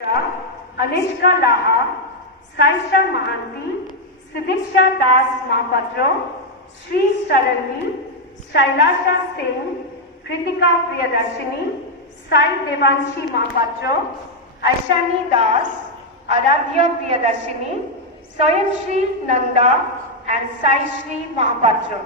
अनिष्का लाहा, साइशा महांती, सिदीक्षा दास महापात्र, श्री सरंगी, शैलाशा सिंह, कृतिका प्रियदर्शिनी, साई देवांशी महापात्र, ऐशानी दास, आराध्य प्रियदर्शिनी, स्वयं Shri Nanda and Sai Shri Mahapatra.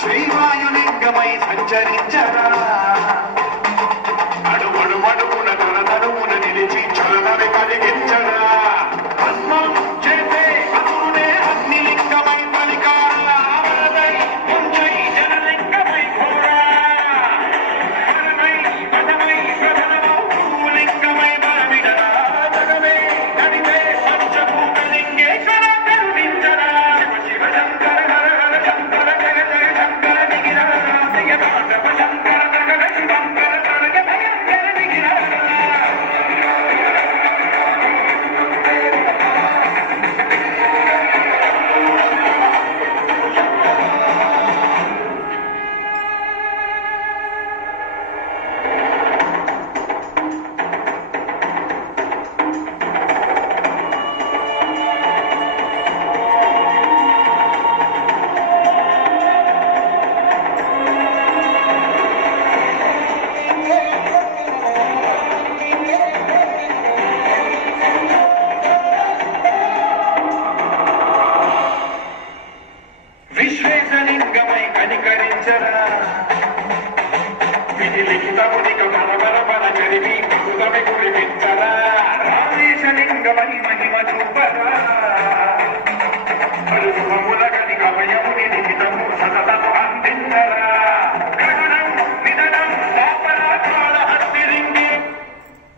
శ్రీవాయులింగమై సంచరించరా అడుగడుగడుగున తనతనువున నిలిచి చలనవి కలిగించరా భస్మం చేసే అసురునే అగ్నిలింగమై పలికాల ఆవరణై ముంచై జనలింగమై ఘోరా పరమై పదమై ప్రధనమౌ లింగమై బలమిడరా జగమే నడివే పంచభూతలింగేశ్వర కరుణించరా శివ శివ శంకర హర హర శంకర జగ జగ శంకర దిగిరా జయ తాండవ శంకర జగడ శివంకర తనగ భయంకర దిగిరా విశ్వేశలింగమై కనికరించరా విధి లిఖితమునిక బల బల బల చరివి కృతమి